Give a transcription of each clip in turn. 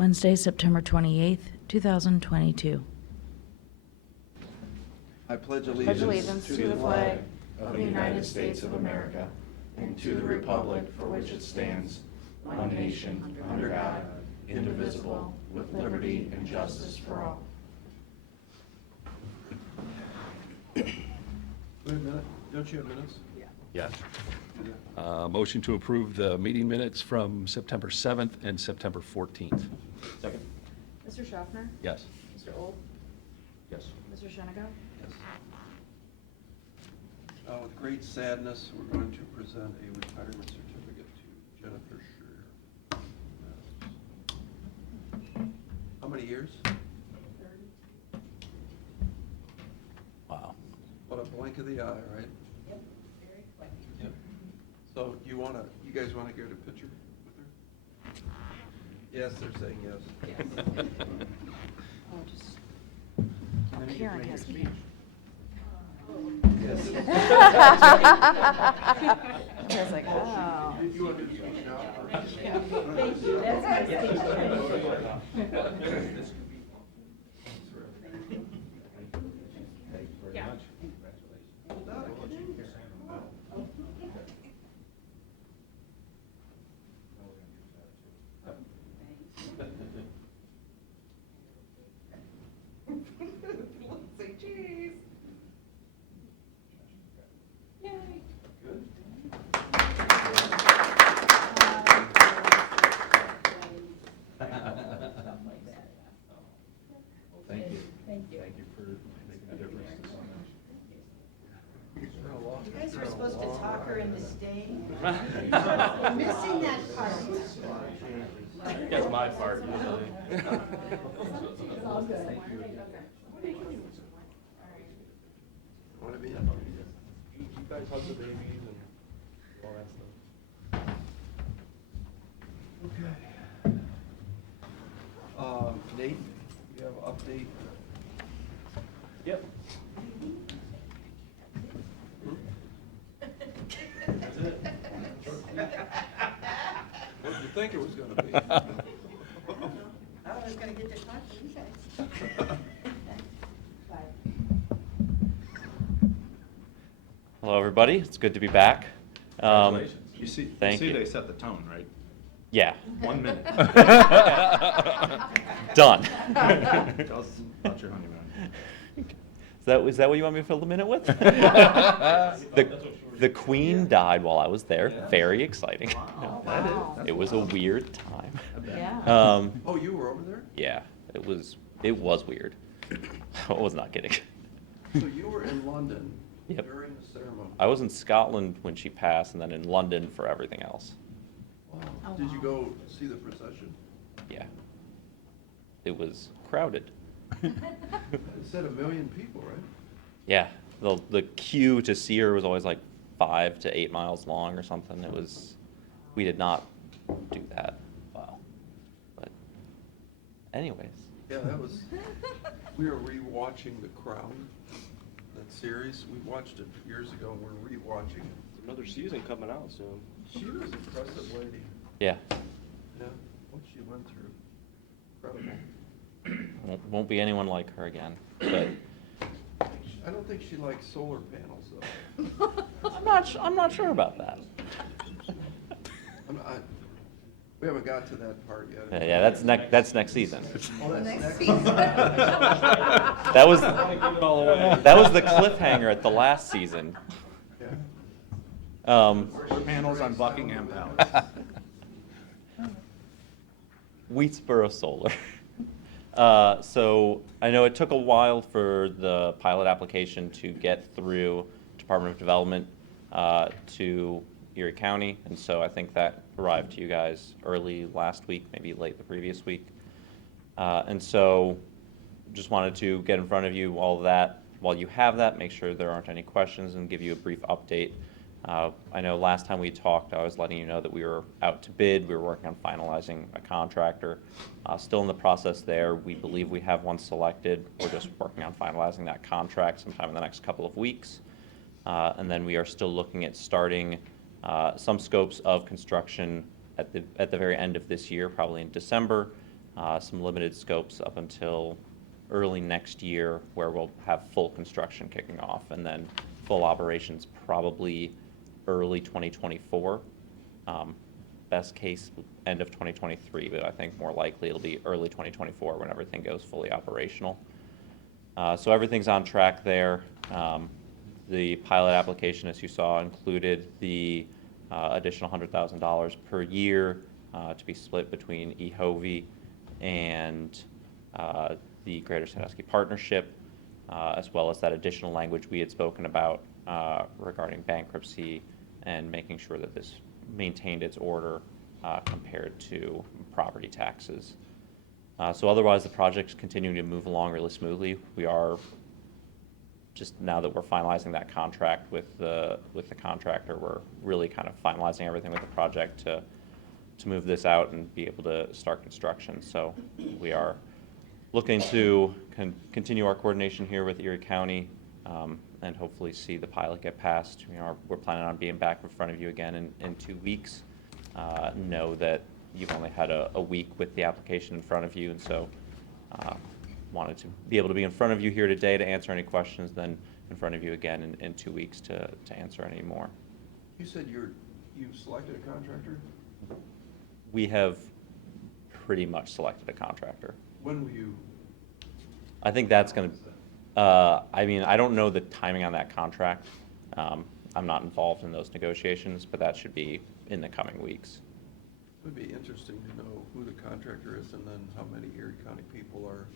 Wednesday, September 28th, 2022. I pledge allegiance to the flag of the United States of America and to the republic for which it stands, one nation, under God, indivisible, with liberty and justice for all. Wait a minute, don't you have minutes? Yes. Motion to approve the meeting minutes from September 7th and September 14th. Second? Mr. Schaffner? Yes. Mr. Old? Yes. Mr. Shenigo? Yes. With great sadness, we're going to present a retirement certificate to Jennifer Scherer. How many years? Wow. What a blink of the eye, right? Yep, very quick. Yep. So you guys wanna get a picture with her? Yes, they're saying yes. Yes. Oh, just, oh, Karen has me. Yes. I was like, oh. You want to do some shout? Thank you, that's my Very much. Say cheese. Yay. Good. Thank you. Thank you. Thank you for making a difference. You guys were supposed to talk her into staying. Missing that part. That's my part, usually. It's all good. Want to be? You guys hug the babies and all that stuff. Okay. Nate, you have an update? Yep. That's it. What did you think it was gonna be? I was gonna get to talk to you guys. Hello, everybody. It's good to be back. Congratulations. You see Thank you. they set the tone, right? Yeah. 1 minute. Done. Tell us about your honeymoon. Is that what you want me to fill the minute with? The Queen died while I was there. Very exciting. Wow. It was a weird time. Yeah. Oh, you were over there? Yeah, it was weird. I was not kidding. So you were in London Yep. during the ceremony? I was in Scotland when she passed, and then in London for everything else. Wow. Oh, Did you wow. go see the procession? Yeah. It was crowded. It said 1 million people, right? Yeah, the queue to see her was always like 5 to 8 miles long or something. We did not do that. Wow. But anyways, Yeah, we were re-watching The Crown, that series. We watched it years ago and we're re-watching it. Another season coming out soon. She was an impressive lady. yeah, Yeah, what she went through. Incredible. won't be anyone like her again. But I don't think she likes solar panels though. I'm not sure about that. We haven't got to that part yet. Yeah, that's next season. Oh, that's Next next season. That was the cliffhanger at the last season. Yeah. Solar panels on Buckingham Palace. Wheatsboro Solar. So I know it took a while for the pilot application to get through Department of Development to Erie County, and so I think that arrived to you guys early last week, maybe late the previous week. And so just wanted to get in front of you all of that. While you have that, make sure there aren't any questions and give you a brief update. I know last time we talked, I was letting you know that we were out to bid. We were working on finalizing a contractor. Still in the process there. We believe we have one selected. We're just working on finalizing that contract sometime in the next couple of weeks. And then we are still looking at starting some scopes of construction at the very end of this year, probably in December, some limited scopes up until early next year, where we'll have full construction kicking off, and then full operations probably early 2024. Best case, end of 2023, but I think more likely it'll be early 2024 when everything goes fully operational. So everything's on track there. The pilot application, as you saw, included the additional $100,000 per year to be split between EHOVI and the Greater Sandusky Partnership, as well as that additional language we had spoken about regarding bankruptcy and making sure that this maintained its order compared to property taxes. So otherwise, the project's continuing to move along really smoothly. We are just, now that we're finalizing that contract with the contractor, we're really kind of finalizing everything with the project to move this out and be able to start construction. So we are looking to continue our coordination here with Erie County, and hopefully see the pilot get passed. We're planning on being back in front of you again in 2 weeks. Know that you've only had a week with the application in front of you, and so wanted to be able to be in front of you here today to answer any questions, then in front of you again in 2 weeks to answer any more. You said you've selected a contractor? We have pretty much selected a contractor. When will you? I think that's going to, I mean, I don't know the timing on that contract. I'm not involved in those negotiations, but that should be in the coming weeks. It would be interesting to know who the contractor is and then how many Erie County people are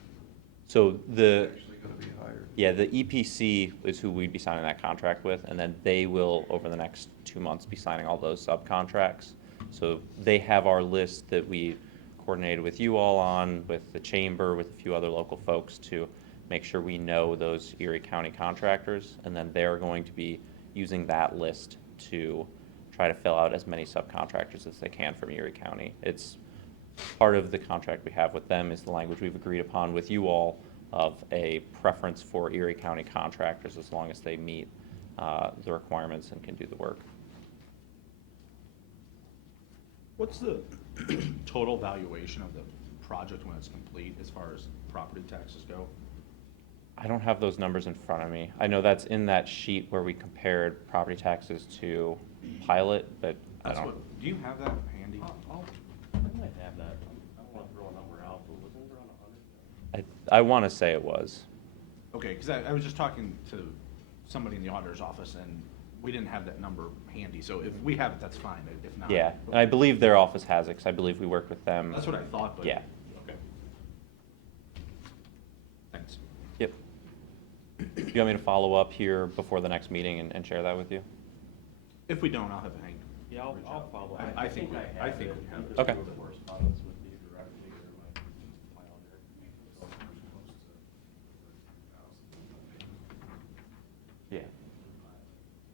So actually going to be hired. yeah, the EPC is who we'd be signing that contract with, and then they will, over the next 2 months, be signing all those subcontracts. So they have our list that we coordinated with you all on, with the chamber, with a few other local folks, to make sure we know those Erie County contractors, and then they're going to be using that list to try to fill out as many subcontractors as they can from Erie County. It's part of the contract we have with them is the language we've agreed upon with you all of a preference for Erie County contractors as long as they meet the requirements and can do the work. What's the total valuation of the project when it's complete as far as property taxes go? I don't have those numbers in front of me. I know that's in that sheet where we compared property taxes to pilot, but I That's don't. what, do you have that handy? I might have that. I don't want to throw a number out, but wasn't it around 100? I want to say it was. Okay, because I was just talking to somebody in the auditor's office, and we didn't have that number handy, so if we have it, that's fine, if not. Yeah, and I believe their office has it, 'cause I believe we worked with them. That's what I thought, but. Yeah. Okay. Thanks. Yep. Do you want me to follow up here before the next meeting and share that with you? If we don't, I'll have Hank. Yeah, reach I'll out. follow. I think we have have it. it. Okay. Either through the correspondence with you directly or my auditor. Yeah.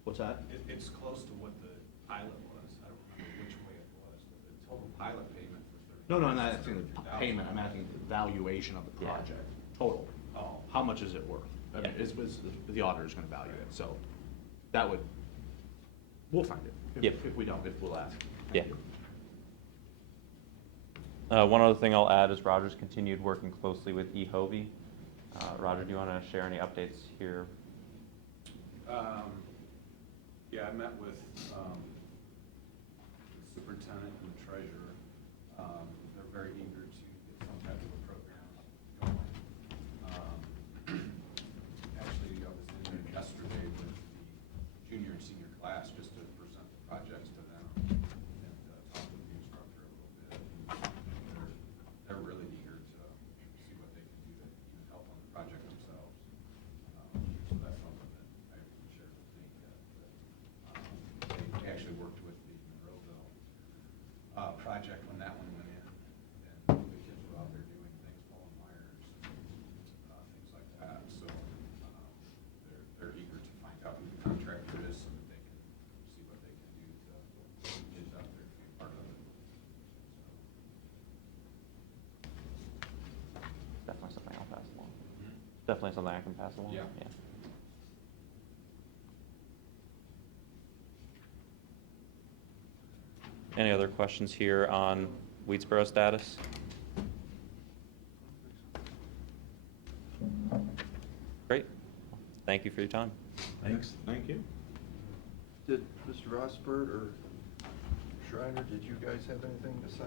What's that? It's close to what the pilot was. I don't remember which way it was, but the total pilot payment was No, I'm not asking the payment, I'm asking the valuation of the Yeah. project, total. Oh. How much is it worth? I mean, Yeah. is the auditor's gonna value it, so that would, we'll find it. Yep. If we don't, if we'll ask. Yeah. Thank you. One other thing I'll add is Roger's continued working closely with EHOVI. Roger, do you want to share any updates here? Yeah, I met with the superintendent and the treasurer. They're very eager to get some type of a program going. Actually, I was in there yesterday with the junior and senior class just to present the projects to them and talk with the instructor a little bit. They're really eager to see what they can do to even help on the project themselves. So that's something that I haven't shared with Nate yet. But they actually worked with the Monroeville project when that one went in. And the kids were out there doing things, pulling wires, things like that. So they're eager to find out who the contractor is so that they can see what they can do to get kids out there to be part of it. Definitely something I'll pass along. Definitely something I can pass along. Yeah. Any other questions here on Weedsboro status? thank you for your time. Thanks. Thank you. Did Mr. Rosbert or Schreiner, did you guys have anything to say?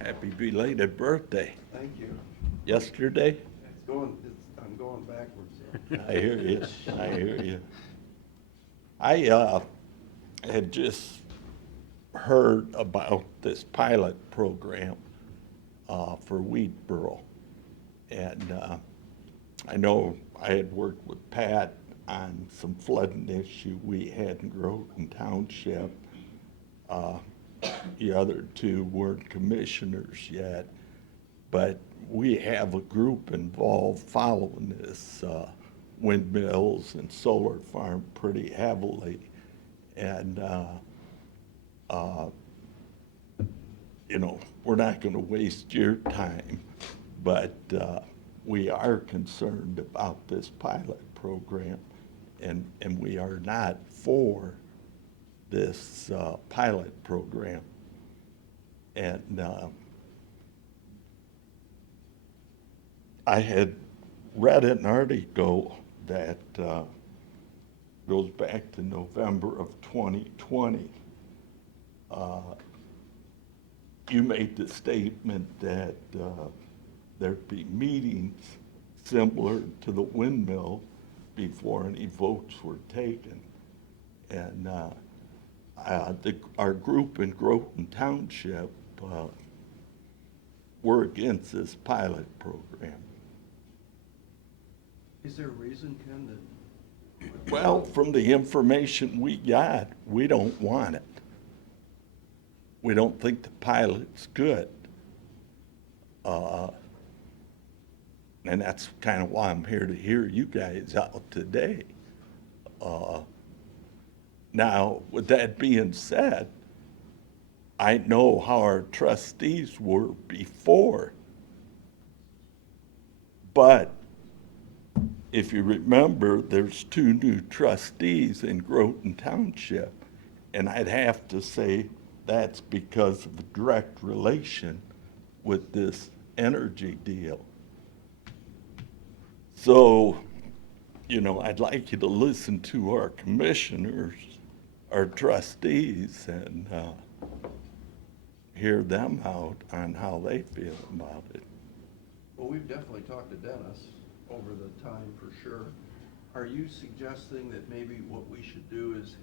Happy belated birthday. Thank you. Yesterday? I'm going backwards. I hear you, I hear you. I had just heard about this pilot program for Weedboro. And I know I had worked with Pat on some flooding issue we had in Groton Township. The other two weren't commissioners yet, but we have a group involved following this windmills and solar farm pretty heavily. And, you know, we're not going to waste your time, but we are concerned about this pilot program, and we are not for this pilot program. And I had read an article that goes back to November of 2020. You made the statement that there'd be meetings similar to the windmill before any votes were taken. And our group in Groton Township, we're against this pilot program. Is there a reason, Ken, that? Well, from the information we got, we don't want it. We don't think the pilot's good. And that's kind of why I'm here to hear you guys out today. Now, with that being said, I know how our trustees were before. But if you remember, there's 2 new trustees in Groton Township. And I'd have to say that's because of the direct relation with this energy deal. So, you know, I'd like you to listen to our commissioners, our trustees, and hear them out on how they feel about it. Well, we've definitely talked to Dennis over the time for sure. Are you suggesting that maybe what we should do is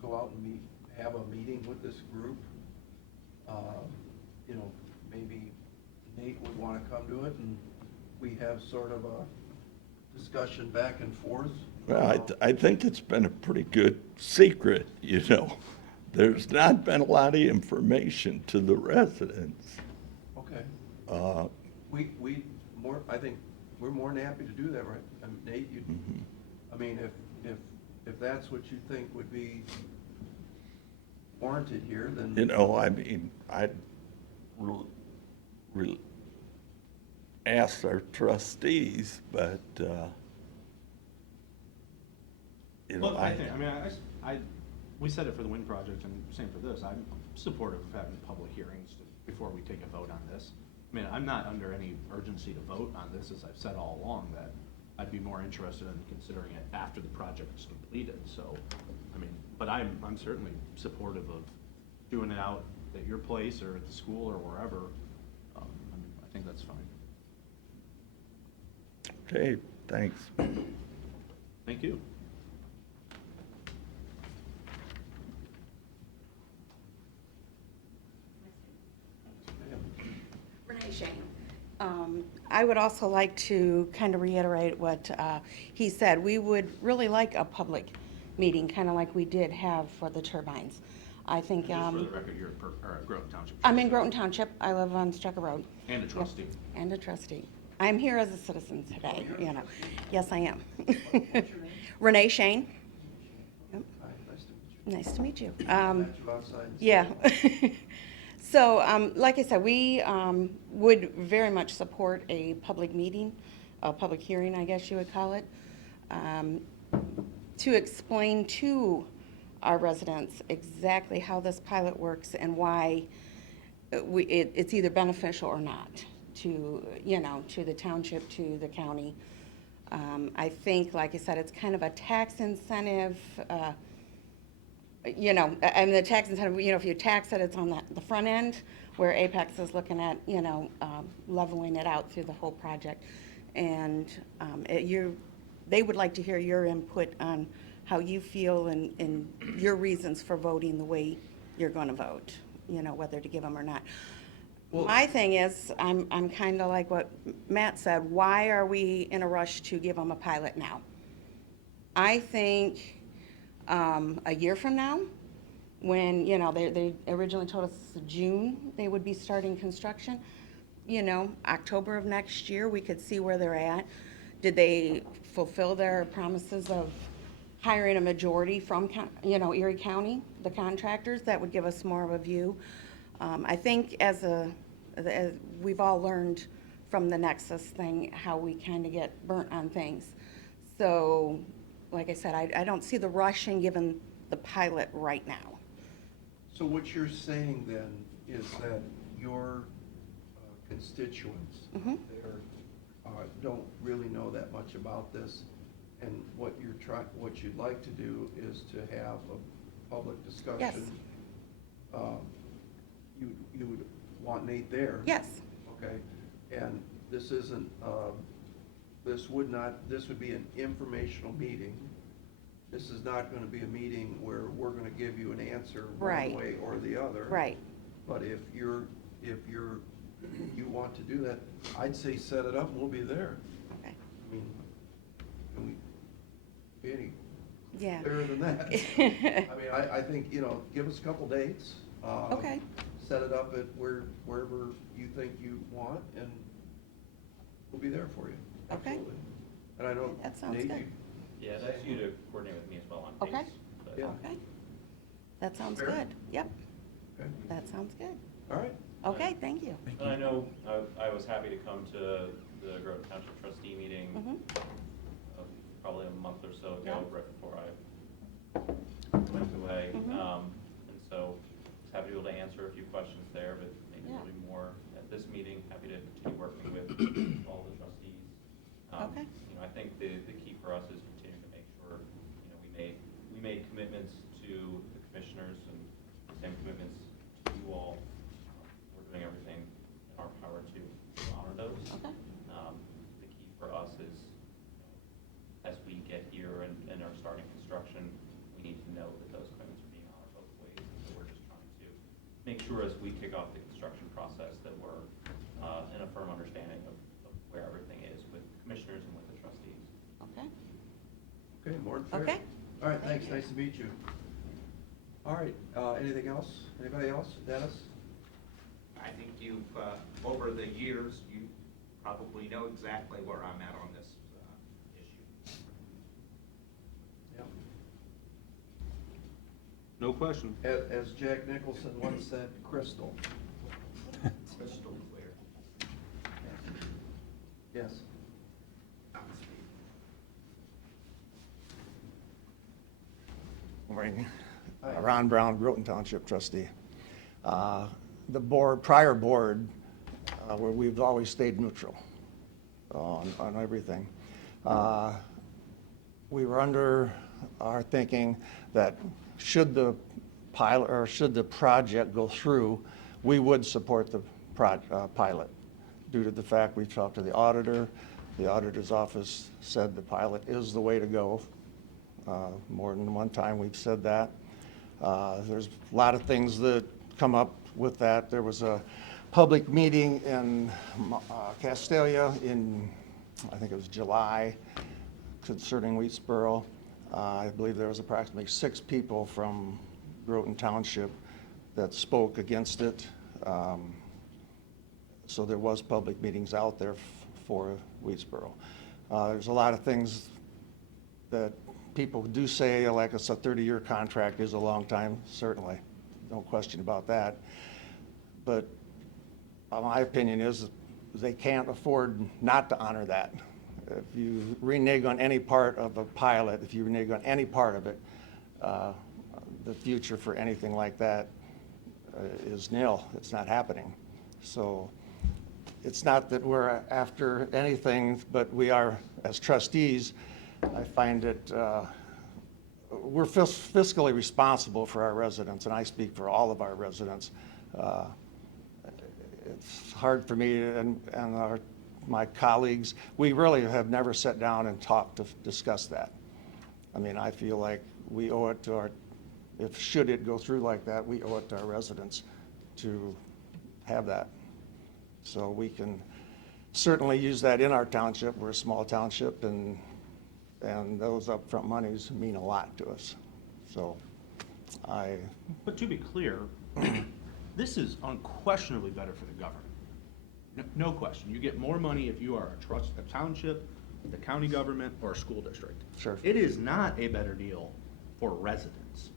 go out and have a meeting with this group? You know, maybe Nate would want to come to it and we have sort of a discussion back and forth? Well, I think it's been a pretty good secret, you know. There's not been a lot of information to the residents. Okay. Uh, I think we're more than happy to do that, right? Nate, you, I mean, if that's what you think would be warranted here, then. You know, I mean, I'd ask our trustees, but, you know, Look, we said it for the wind project and same for this. I'm supportive of having public hearings before we take a vote on this. I mean, I'm not under any urgency to vote on this, as I've said all along, that I'd be more interested in considering it after the project is completed. So, I mean, but I'm certainly supportive of doing it out at your place or at the school or wherever. I mean, I think that's fine. okay, thanks. Thank you. Renee Shane. I would also like to kind of reiterate what he said. We would really like a public meeting, kind of like we did have for the turbines. I think. Just for the record, you're at Groton Township. I'm in Groton Township. I live on Stucker Road. And a trustee. Yep, and a trustee. I'm here as a citizen today, you know. Yes, I am. Renee Shane. Yep. Hi, nice to meet you. Nice to meet you. Met you outside. Yeah. So, like I said, we would very much support a public meeting, a public hearing, I guess you would call it, to explain to our residents exactly how this pilot works and why it's either beneficial or not to, to the township, to the county. I think, like I said, it's kind of a tax incentive, and the tax incentive, if you tax it, it's on the front end, where Apex is looking at, leveling it out through the whole project. And they would like to hear your input on how you feel and your reasons for voting the way you're going to vote, whether to give them or not. Well- My thing is, I'm kind of like what Matt said, why are we in a rush to give them a pilot now? I think a year from now, when, they originally told us June they would be starting construction, October of next year, we could see where they're at. Did they fulfill their promises of hiring a majority from, Erie County, the contractors? That would give us more of a view. I think as we've all learned from the Nexus thing, how we kind of get burnt on things. So, like I said, I don't see the rush in giving the pilot right now. So what you're saying then is that your constituents Mhm. there don't really know that much about this, and what you'd like to do is to have a public discussion. Yes. You would want Nate there. Yes. Okay, and this isn't, this would be an informational meeting. This is not gonna be a meeting where we're gonna give you an answer Right. one way or the other. Right. But if you want to do that, I'd say set it up and we'll be there. Okay. I mean, can we be any Yeah. clearer than that? I mean, I think, give us a couple dates. Okay. Set it up at wherever you think you want, and we'll be there for you. Okay. Absolutely. And I know, That sounds Nate, good. you- Yeah, that's you to coordinate with me as well on Okay. dates. but- Yeah. Okay. That sounds Fair? good. Yep, Okay, that sounds good. all right. Okay, thank you. And I know I was happy to come to the Grove Township trustee meeting Mhm. probably a month or so ago, Yeah. right before I went away. Mhm. And so I was happy to be able to answer a few questions there, but maybe Yeah. there'll be more at this meeting. Happy to continue working with all the trustees. Okay. I think the key for us is continuing to make sure, we made commitments to the commissioners and the same commitments to you all. We're doing everything in our power to honor those. Okay. The key for us is, as we get here and are starting construction, we need to know that those commitments are being honored both ways. So we're just trying to make sure as we kick off the construction process that we're in a firm understanding of where everything is with commissioners and with the trustees. Okay. Okay, more than fair. Okay. All right, thanks, nice to meet you. All right, anything else? Anybody else? Dennis? I think you've, over the years, you probably know exactly where I'm at on this issue. Yep. No question. As Jack Nicholson once said, crystal. Crystal clear. Yes. Morning. Hi. Ron Brown, Groton Township trustee. The prior board, where we've always stayed neutral on everything. We were under our thinking that should the pilot, or should the project go through, we would support the pilot, due to the fact we talked to the auditor. The auditor's office said the pilot is the way to go. More than one time we've said that. There's a lot of things that come up with that. There was a public meeting in Castelia in, I think it was July, concerning Wheatsboro. I believe there was approximately 6 people from Groton Township that spoke against it. So there was public meetings out there for Wheatsboro. There's a lot of things that people do say, like it's a 30-year contract is a long time, certainly, no question about that. But my opinion is they can't afford not to honor that. If you renege on any part of a pilot, if you renege on any part of it, the future for anything like that is nil. It's not happening. So it's not that we're after anything, but we are, as trustees, I find it, we're fiscally responsible for our residents, and I speak for all of our residents. It's hard for me and my colleagues, we really have never sat down and talked to discuss that. I mean, I feel like we owe it to our, should it go through like that, we owe it to our residents to have that. So we can certainly use that in our township. We're a small township, and those upfront monies mean a lot to us. So But to be clear, this is unquestionably better for the government. No question. You get more money if you are a township, the county government, or a school district. Sure. It is not a better deal for residents.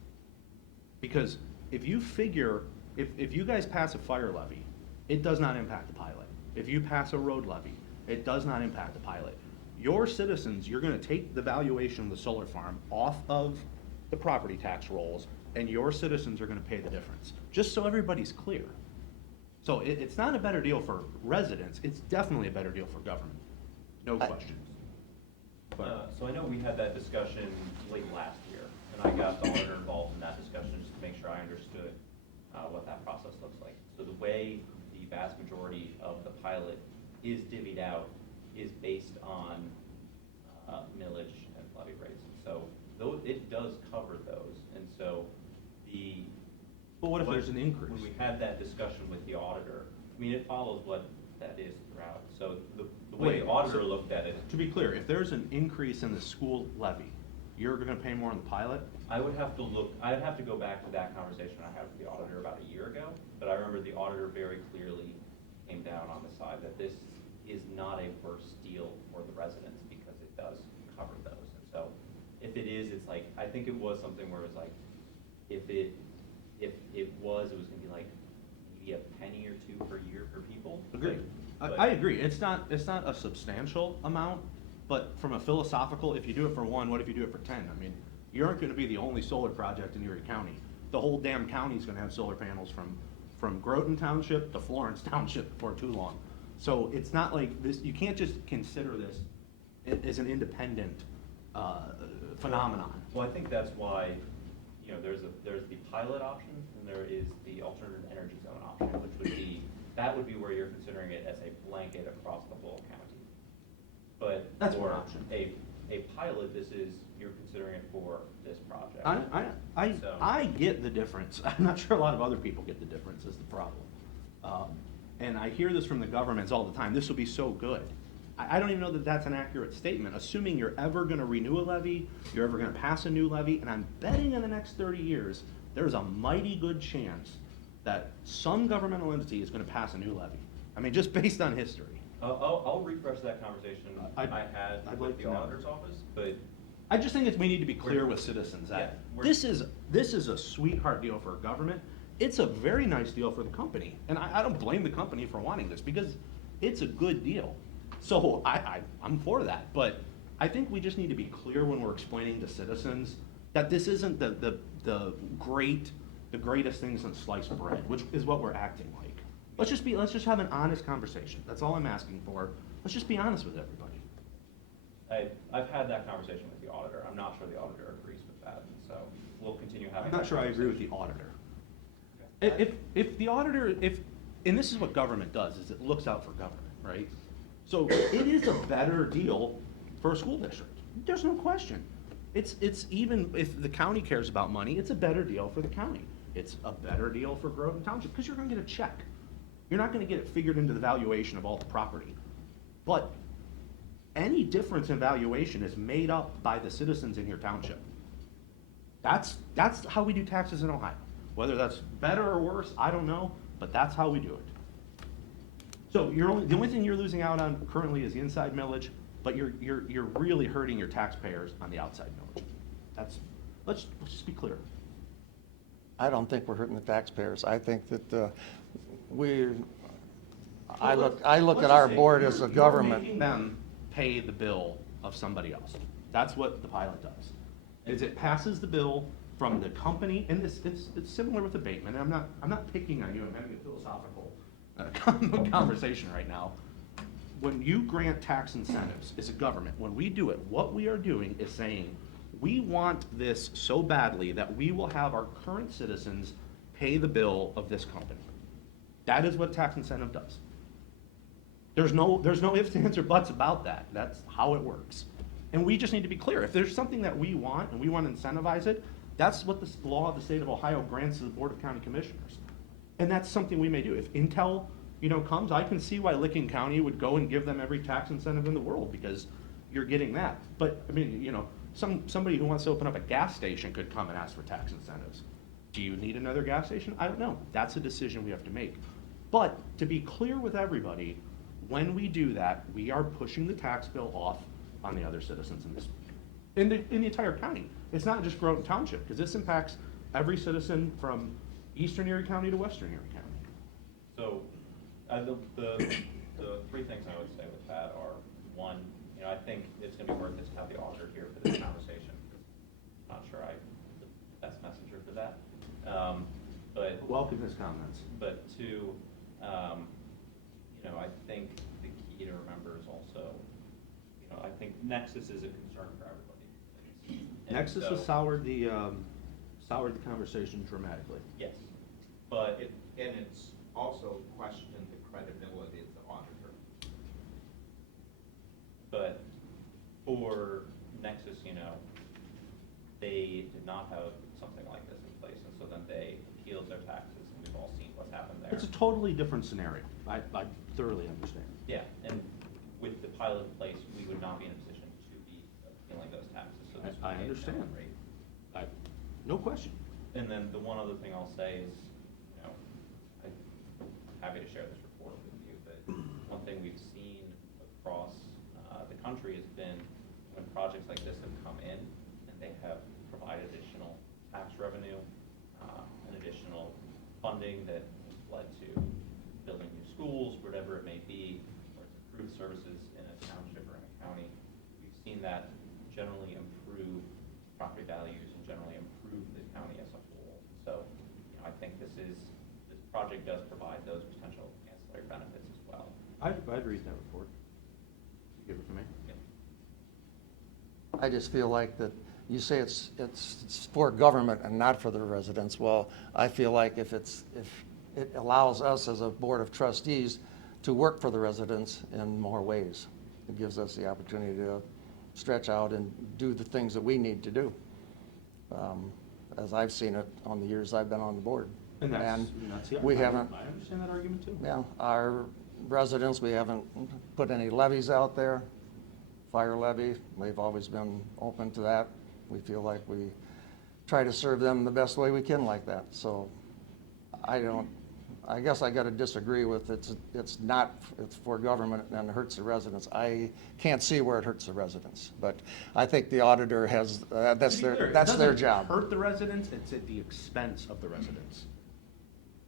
Because if you figure, if you guys pass a fire levy, it does not impact the pilot. If you pass a road levy, it does not impact the pilot. Your citizens, you're gonna take the valuation of the solar farm off of the property tax rolls, and your citizens are gonna pay the difference, just so everybody's clear. So it's not a better deal for residents, it's definitely a better deal for government, no question. So I know we had that discussion late last year, and I got the auditor involved in that discussion just to make sure I understood what that process looks like. So the way the vast majority of the pilot is divvied out is based on millage and levy rates. So it does cover those, and so But what if there's an increase? When we had that discussion with the auditor, I mean, it follows what that is throughout. So the way the auditor looked at it. To be clear, if there's an increase in the school levy, you're gonna pay more on the pilot? I'd have to go back to that conversation I had with the auditor about a year ago, but I remember the auditor very clearly came down on the side that this is not a worse deal for the residents because it does cover those. And so if it is, it's like, I think it was something where it was like, if it was gonna be like maybe a penny or two per year for people. Agreed. But- I agree, it's not a substantial amount, but from a philosophical, if you do it for one, what if you do it for 10? I mean, you aren't gonna be the only solar project in Erie County. The whole damn county's gonna have solar panels from Groton Township to Florence Township before too long. So it's not like this, you can't just consider this as an independent phenomenon. Well, I think that's why, you know, there's the pilot option and there is the alternative energy zone option, which would be where you're considering it as a blanket across the whole county. But That's for one option. a pilot, you're considering it for this project. So- I get the difference. I'm not sure a lot of other people get the difference is the problem. And I hear this from the governments all the time, this will be so good. I don't even know that that's an accurate statement, assuming you're ever gonna renew a levy, you're ever gonna pass a new levy, and I'm betting in the next 30 years, there's a mighty good chance that some governmental entity is gonna pass a new levy. I mean, just based on history. I'll refresh that conversation I I'd had like with to the know. auditor's office, but I just think we need to be clear with citizens that Yeah, this is a sweetheart deal for government. It's a very nice deal for the company, and I don't blame the company for wanting this because it's a good deal. So I'm for that, but I think we just need to be clear when we're explaining to citizens that this isn't the greatest thing since sliced bread, which is what we're acting like. Let's just have an honest conversation. That's all I'm asking for. Let's just be honest with everybody. I've had that conversation with the auditor. I'm not sure the auditor agrees with that, and so we'll continue having. I'm not that sure I agree with the auditor. If the auditor, and this is what government does, is it looks out for government, right? So it is a better deal for a school district. There's no question. It's even, if the county cares about money, it's a better deal for the county. It's a better deal for Groton Township, because you're gonna get a check. You're not gonna get it figured into the valuation of all the property. But any difference in valuation is made up by the citizens in your township. That's how we do taxes in Ohio. Whether that's better or worse, I don't know, but that's how we do it. So the only thing you're losing out on currently is the inside millage, but you're really hurting your taxpayers on the outside millage. Let's just be clear. I don't think we're hurting the taxpayers. I think that I look at our board as a government. You're making them pay the bill of somebody else. That's what the pilot does. Is it passes the bill from the company, and it's similar with abatement, and I'm not picking on you, I'm having a philosophical conversation right now. When you grant tax incentives as a government, when we do it, what we are doing is saying, we want this so badly that we will have our current citizens pay the bill of this company. That is what tax incentive does. There's no ifs, ands, or buts about that. That's how it works. And we just need to be clear. If there's something that we want and we want to incentivize it, that's what the law of the state of Ohio grants to the Board of County Commissioners. And that's something we may do. If Intel, comes, I can see why Licking County would go and give them every tax incentive in the world, because you're getting that. But, I mean, somebody who wants to open up a gas station could come and ask for tax incentives. Do you need another gas station? I don't know. That's a decision we have to make. But to be clear with everybody, when we do that, we are pushing the tax bill off on the other citizens in the entire county. It's not just Groton Township, because this impacts every citizen from eastern Erie County to western Erie County. So, the three things I would say with that are, one, I think it's gonna be worth it to have the auditor here for this conversation. Not sure I'm the best messenger for that. But Welcome his comments. But two, I think the key to remember is also, I think Nexus is a concern for everybody. And Nexus so- has soured the conversation dramatically. Yes, but And it's also questioned the credibility of the auditor. But for Nexus, they did not have something like this in place, and so then they appealed their taxes, and we've all seen what's happened there. It's a totally different scenario. I thoroughly understand. Yeah, and with the pilot in place, we would not be in a position to be appealing those taxes, so this would I be a understand. general rate. No question. And then the one other thing I'll say is, I'm happy to share this report with you, but one thing we've seen across the country has been when projects like this have come in and they have provided additional tax revenue and additional funding that has led to building new schools, whatever it may be, or it's improved services in a township or in a county, we've seen that generally improve property values and generally improve the county as a whole. So, I think this project does provide those potential ancillary benefits as well. I'd read that report. Give it to me. I just feel like that you say it's for government and not for the residents. Well, I feel like if it allows us as a board of trustees to work for the residents in more ways, it gives us the opportunity to stretch out and do the things that we need to do. As I've seen it on the years I've been on the board. And that's we haven't. I understand that argument too. Yeah, our residents, we haven't put any levies out there. Fire levy, they've always been open to that. We feel like we try to serve them the best way we can like that. So I guess I gotta disagree with it's for government and it hurts the residents. I can't see where it hurts the residents, but I think the auditor has, that's their job. Hurt the residents, it's at the expense of the residents.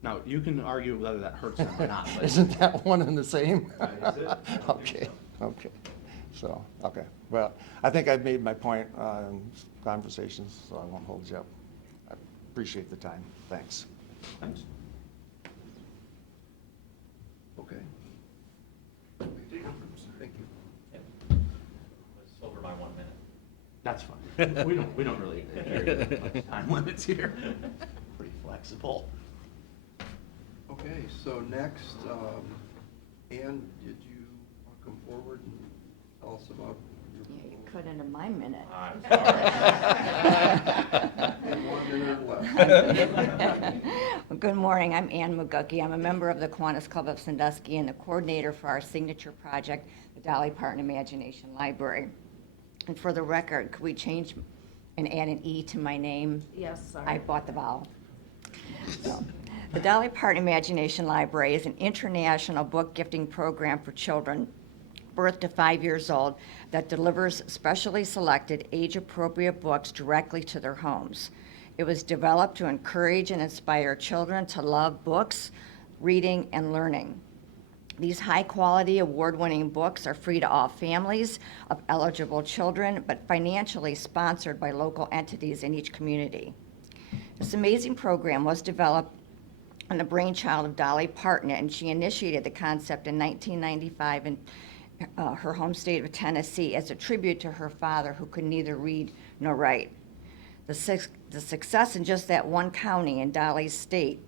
Now, you can argue whether that hurts them or not, but. Isn't that one and the same? That is it. I don't think Okay, okay. So, okay. Well, I think I've made my point in conversations, so I won't hold you up. I appreciate the time. Thanks. Thanks. Okay. Thank you. It was over my 1 minute. That's fine. We don't really adhere to much time limits here. Pretty flexible. Okay, so next, Ann, did you want to come forward and tell us about your Yeah, you proposal? cut into my minute. I'm sorry. And 1 minute left. Well, good morning, I'm Ann McGuckie. I'm a member of the Kiwanis Club of Sandusky and the coordinator for our signature project, the Dolly Parton Imagination Library. And for the record, could we change and add an E to my name? Yes, sorry. I bought the vowel. So, the Dolly Parton Imagination Library is an international book gifting program for children birth to 5 years old that delivers specially selected age-appropriate books directly to their homes. It was developed to encourage and inspire children to love books, reading, and learning. These high-quality, award-winning books are free to all families of eligible children, but financially sponsored by local entities in each community. This amazing program was developed on the brainchild of Dolly Parton, and she initiated the concept in 1995 in her home state of Tennessee as a tribute to her father, who could neither read nor write. The success in just that one county in Dolly's state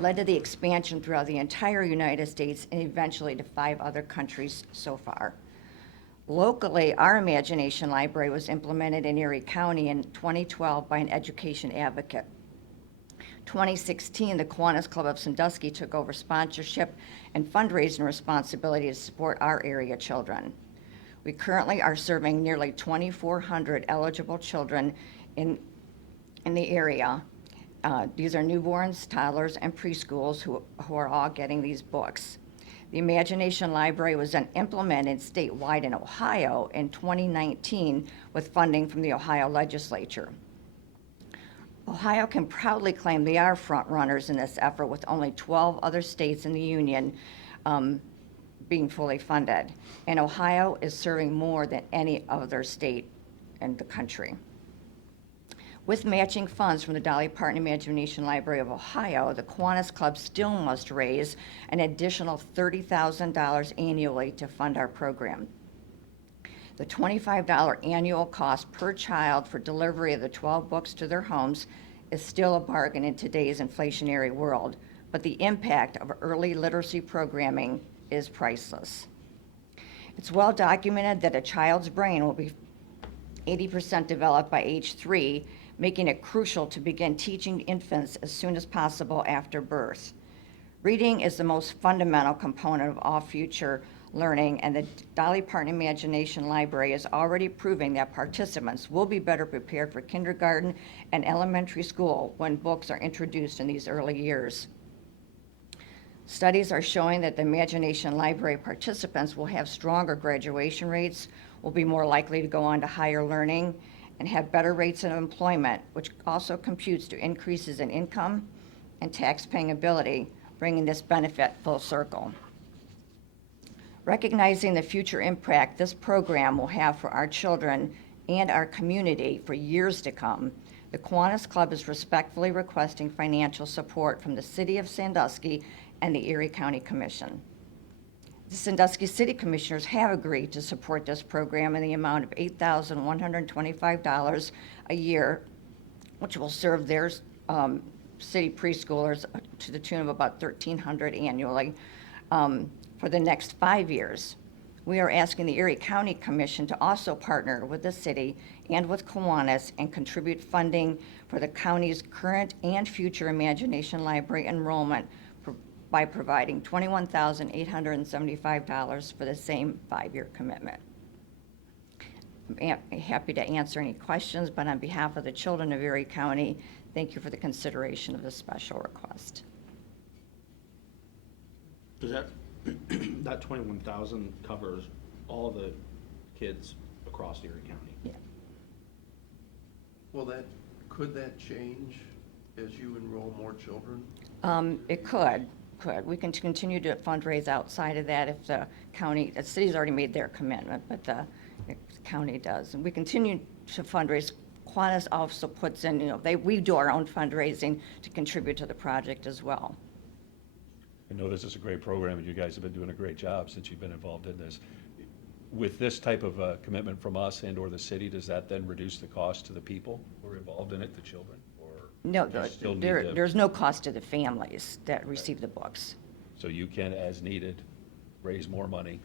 led to the expansion throughout the entire United States and eventually to 5 other countries so far. Locally, our Imagination Library was implemented in Erie County in 2012 by an education advocate. 2016, the Kiwanis Club of Sandusky took over sponsorship and fundraising responsibility to support our area children. We currently are serving nearly 2,400 eligible children in the area. These are newborns, toddlers, and preschools who are all getting these books. The Imagination Library was then implemented statewide in Ohio in 2019 with funding from the Ohio legislature. Ohio can proudly claim they are front runners in this effort, with only 12 other states in the union being fully funded. And Ohio is serving more than any other state in the country. With matching funds from the Dolly Parton Imagination Library of Ohio, the Kiwanis Club still must raise an additional $30,000 annually to fund our program. The $25 annual cost per child for delivery of the 12 books to their homes is still a bargain in today's inflationary world, but the impact of early literacy programming is priceless. It's well documented that a child's brain will be 80% developed by age 3, making it crucial to begin teaching infants as soon as possible after birth. Reading is the most fundamental component of all future learning, and the Dolly Parton Imagination Library is already proving that participants will be better prepared for kindergarten and elementary school when books are introduced in these early years. Studies are showing that the Imagination Library participants will have stronger graduation rates, will be more likely to go on to higher learning, and have better rates of employment, which also computes to increases in income and tax-paying ability, bringing this benefit full circle. Recognizing the future impact this program will have for our children and our community for years to come, the Kiwanis Club is respectfully requesting financial support from the City of Sandusky and the Erie County Commission. The Sandusky City Commissioners have agreed to support this program in the amount of $8,125 a year, which will serve their city preschoolers to the tune of about $1,300 annually for the next 5 years. We are asking the Erie County Commission to also partner with the city and with Kiwanis and contribute funding for the county's current and future Imagination Library enrollment by providing $21,875 for the same 5-year commitment. I'm happy to answer any questions, but on behalf of the children of Erie County, thank you for the consideration of this special request. Does that 21,000 covers all the kids across Erie County? Yeah. Well, could that change as you enroll more children? It could. We can continue to fundraise outside of that if the city's already made their commitment, but the county does. And we continue to fundraise. Kiwanis also puts in, we do our own fundraising to contribute to the project as well. I know this is a great program, and you guys have been doing a great job since you've been involved in this. With this type of commitment from us and/or the city, does that then reduce the cost to the people who are involved in it, the children? No, You still need there's no cost to the families that receive the books. So you can, as needed, raise more money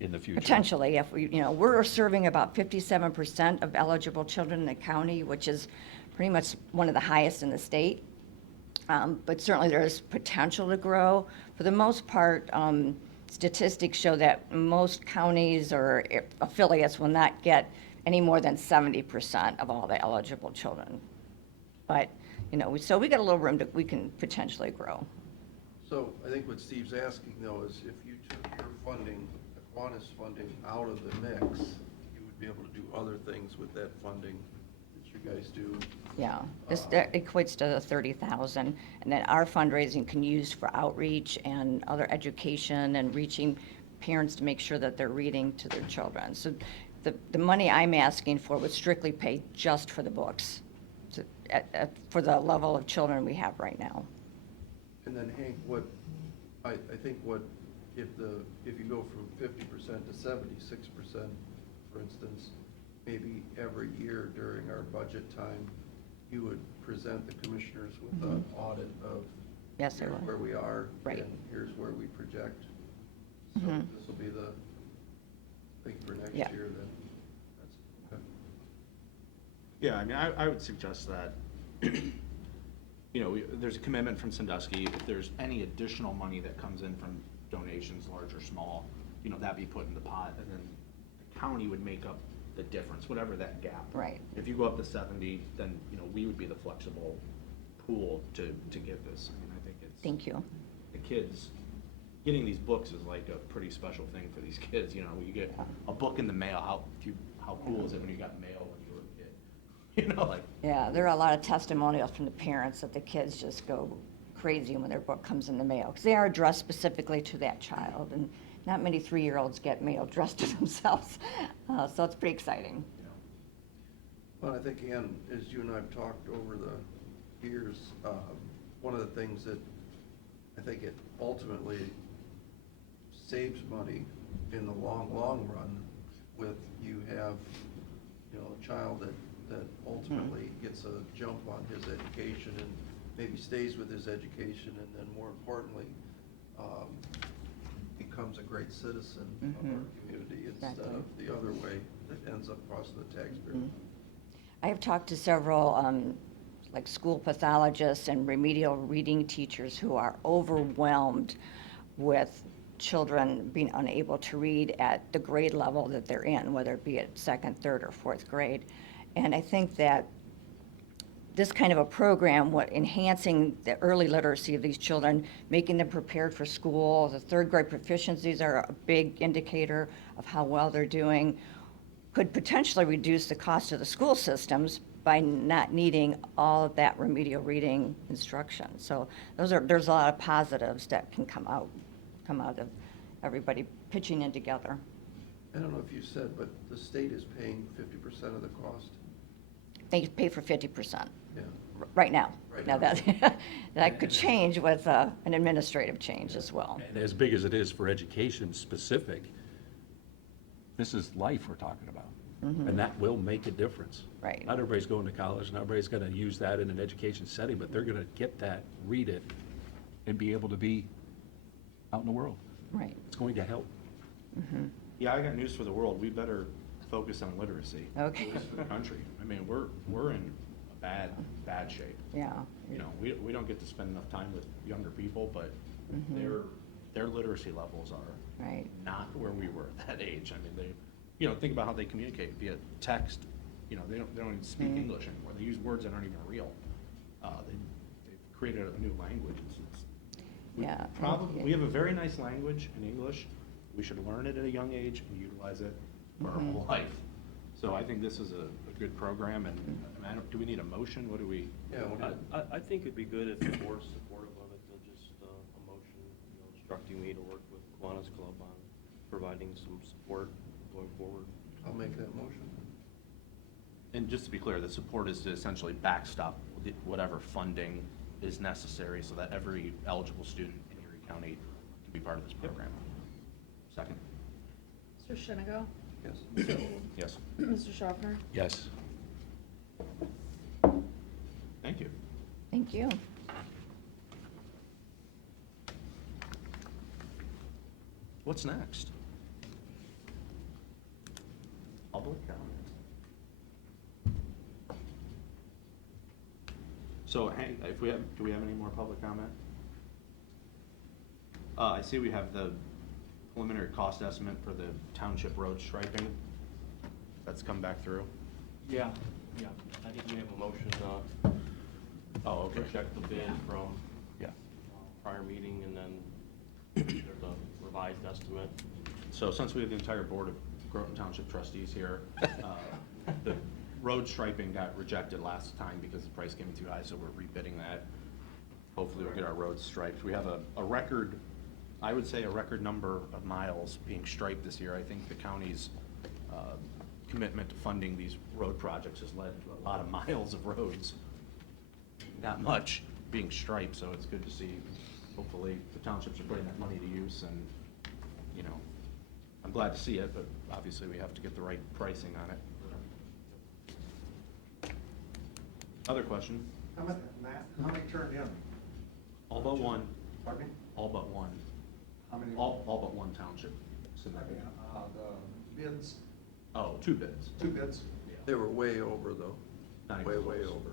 in the future? Potentially, if we're serving about 57% of eligible children in the county, which is pretty much one of the highest in the state. But certainly there is potential to grow. For the most part, statistics show that most counties or affiliates will not get any more than 70% of all the eligible children. But, so we got a little room we can potentially grow. So I think what Steve's asking, though, is if you took your funding, the Kiwanis funding, out of the mix, you would be able to do other things with that funding that you guys do. Yeah, that equates to the 30,000, and then our fundraising can use for outreach and other education and reaching parents to make sure that they're reading to their children. So the money I'm asking for would strictly pay just for the books. So for the level of children we have right now. And then Hank, I think if you go from 50% to 76%, for instance, maybe every year during our budget time, you would present the commissioners with an audit of Yes, I here's will. where we are, Right. and here's where we project. So Mhm. this will be the thing for next Yeah. year then. That's, okay. Yeah, I mean, I would suggest that, you know, there's a commitment from Sandusky. If there's any additional money that comes in from donations, large or small, you know, that be put in the pot, and then the county would make up the difference, whatever that gap. Right. If you go up to 70, then, you know, we would be the flexible pool to give this. I mean, I think it's. Thank you. The kids, getting these books is like a pretty special thing for these kids, you know, you get a book in the mail, how cool is it when you got mail when you were a kid? You know, like, Yeah, there are a lot of testimonials from the parents that the kids just go crazy when their book comes in the mail, because they are addressed specifically to that child, and not many 3-year-olds get mail addressed to themselves, so it's pretty exciting. Well, I think, Ann, as you and I have talked over the years, one of the things that I think it ultimately saves money in the long run with you have, you know, a child that ultimately gets a jump on his education and maybe stays with his education, and then more importantly, becomes a great citizen of our community instead Exactly. of the other way that ends up costing the taxpayer. I have talked to several, like school pathologists and remedial reading teachers who are overwhelmed with children being unable to read at the grade level that they're in, whether it be at 2nd, 3rd, or 4th grade. And I think that this kind of a program, enhancing the early literacy of these children, making them prepared for school, the 3rd grade proficiencies are a big indicator of how well they're doing, could potentially reduce the cost of the school systems by not needing all of that remedial reading instruction. So there's a lot of positives that can come out of everybody pitching in together. I don't know if you said, but the state is paying 50% of the cost? They pay for 50%. Yeah. Right now. Right Now now. that could change with an administrative change as well. And as big as it is for education specific, this is life we're talking about. And that will make a difference. Right. Not everybody's going to college, not everybody's gonna use that in an education setting, but they're gonna get that, read it, and be able to be out in the world. Right. It's going to help. yeah, I got news for the world. We better focus on literacy. Okay. As a country. I mean, we're in a bad shape. Yeah. You know, we don't get to spend enough time with younger people, but their literacy levels are Right. not where we were at that age. I mean, they, you know, think about how they communicate via text. You know, they don't even speak English anymore. They use words that aren't even real. They've created a new language. Yeah. We have a very nice language in English. We should learn it at a young age and utilize it for our whole life. So I think this is a good program, and I mean, do we need a motion? What do we? Yeah, I think it'd be good if the board's supportive of it, to just, a motion, you know, instructing me to work with Kiwanis Club on providing some support going forward. I'll make that motion. And just to be clear, the support is to essentially backstop whatever funding is necessary so that every eligible student in Erie County can be part of this program. Second? Mr. Shinago? Yes. Yes. Mr. Schaffner? Yes. Thank you. Thank you. What's next? Public comment. So Hank, do we have any more public comment? I see we have the preliminary cost estimate for the township road striping. That's come back through. Yeah. I think we have a motion, Oh, okay. reject the bid from Yeah. prior meeting, and then there's a revised estimate. So since we have the entire board of Groton Township trustees here, the road striping got rejected last time because the price came in too high, so we're rebidding that. Hopefully we'll get our roads striped. We have a record, I would say a record number of miles being striped this year. I think the county's commitment to funding these road projects has led to a lot of miles of roads that much being striped, so it's good to see, hopefully, the townships are putting that money to use, and, you know, I'm glad to see it, but obviously we have to get the right pricing on it. Other question? How many, Matt, how many turned in? All but one. Pardon me? All but one. How many? All but one township submitted. The bids, Oh, two bids. 2 bids. They were way over though, Not way, even way close. over,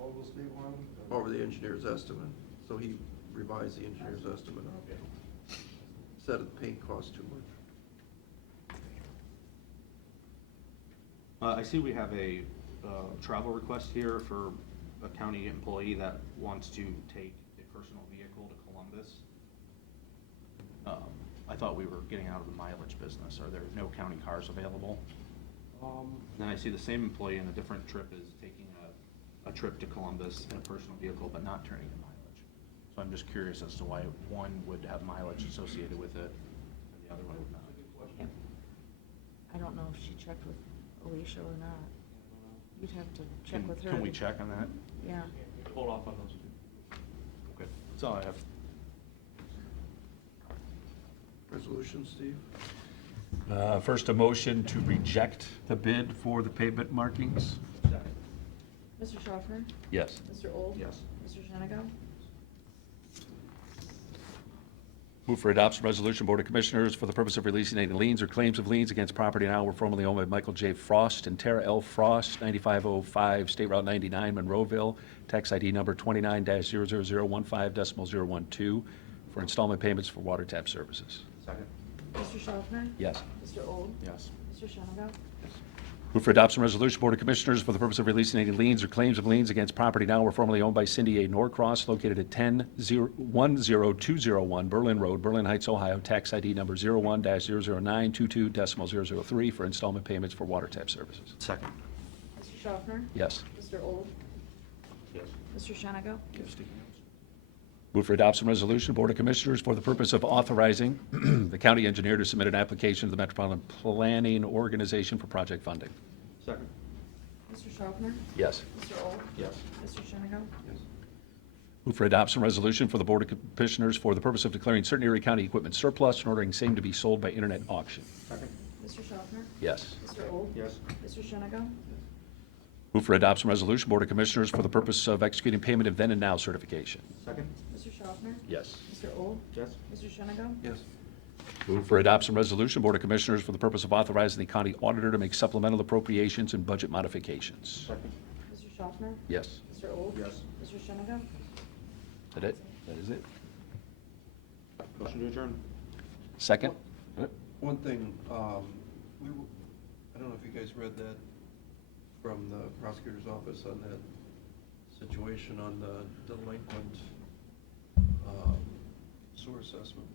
Oglesby one? over the engineer's estimate. So he revised the engineer's estimate up. Said the paint cost too much. I see we have a travel request here for a county employee that wants to take a personal vehicle to Columbus. I thought we were getting out of the mileage business. Are there no county cars available? Then I see the same employee in a different trip is taking a trip to Columbus in a personal vehicle, but not turning in mileage. So I'm just curious as to why one would have mileage associated with it and the other one would not. I don't know if she checked with Alicia or not. You'd have to check Can- with her. Can we check on that? Yeah. Hold off on those two. Okay, that's all I have. Resolution, Steve? First, a motion to reject the bid for the pavement markings? Mr. Schaffner? Yes. Mr. Old? Yes. Mr. Shenigo? Move for adoption resolution, Board of Commissioners, for the purpose of releasing any liens or claims of liens against property now were formerly owned by Michael J. Frost and Tara L. Frost, 9505 State Route 99, Monroeville, tax ID number 29-00015.012, for installment payments for water tap services. Second? Mr. Schaffner? Yes. Mr. Old? Yes. Mr. Shenigo? Move for adoption resolution, Board of Commissioners, for the purpose of releasing any liens or claims of liens against property now were formerly owned by Cindy A. Norcross, located at 10201 Berlin Road, Berlin Heights, Ohio, tax ID number 01-00922.003, for installment payments for water tap services. Second? Mr. Schaffner? Yes. Mr. Old? Yes. Mr. Shenigo? Move for adoption resolution, Board of Commissioners, for the purpose of authorizing the county engineer to submit an application to the Metropolitan Planning Organization for project funding. Second? Mr. Schaffner? Yes. Mr. Old? Yes. Mr. Shenigo? Yes. Move for adoption resolution for the Board of Commissioners for the purpose of declaring certain Erie County equipment surplus and ordering same to be sold by internet auction. Second? Mr. Schaffner? Yes. Mr. Old? Yes. Mr. Shenigo? Move for adoption resolution, Board of Commissioners, for the purpose of executing payment of then and now certification. Second? Mr. Schaffner? Yes. Mr. Old? Yes. Mr. Shenigo? Yes. Move for adoption resolution, Board of Commissioners, for the purpose of authorizing the county auditor to make supplemental appropriations and budget modifications. Second? Mr. Schaffner? Yes. Mr. Old? Yes. Mr. Shenigo? That it? That is it? Motion to adjourn? Second? One thing, I don't know if you guys read that from the prosecutor's office on that situation on the delinquent sewer assessment.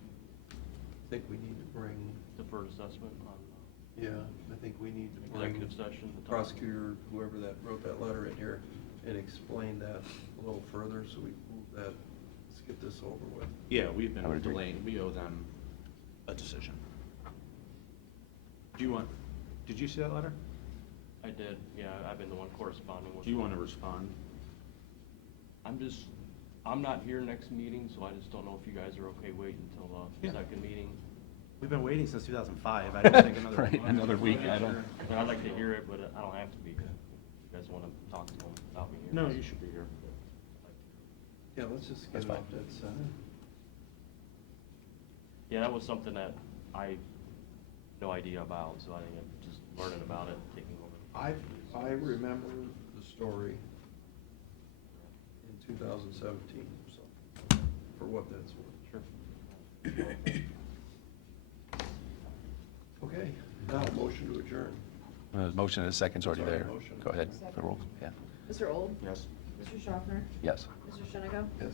I think we need to bring, Deferred assessment on yeah, I think we need to bring executive session. the prosecutor, whoever that wrote that letter in here, and explain that a little further, so we move that, let's get this over with. Yeah, we've I would been agree. delaying, we owe them a decision. Do you want, did you see that letter? I did, yeah, I've been the one corresponding with. Do you want to respond? I'm not here next meeting, so I just don't know if you guys are okay waiting until the Yeah. second meeting. We've been waiting since 2005. I don't think another. Right, another week, I don't. And I'd like to hear it, but I don't have to be. If you guys want to talk to them without me here. No, you should be here. Yeah, let's just get That's it fine. off that Senate. Yeah, that was something that I had no idea about, so I think I'm just learning about it, taking over. I remember the story in 2017, so, for what that's worth. Sure. Okay, now motion to adjourn. Motion and a second's already Sorry, there. motion. Go ahead. The roll. Yeah. Mr. Old? Yes. Mr. Schaffner? Yes. Mr. Shenigo? Yes.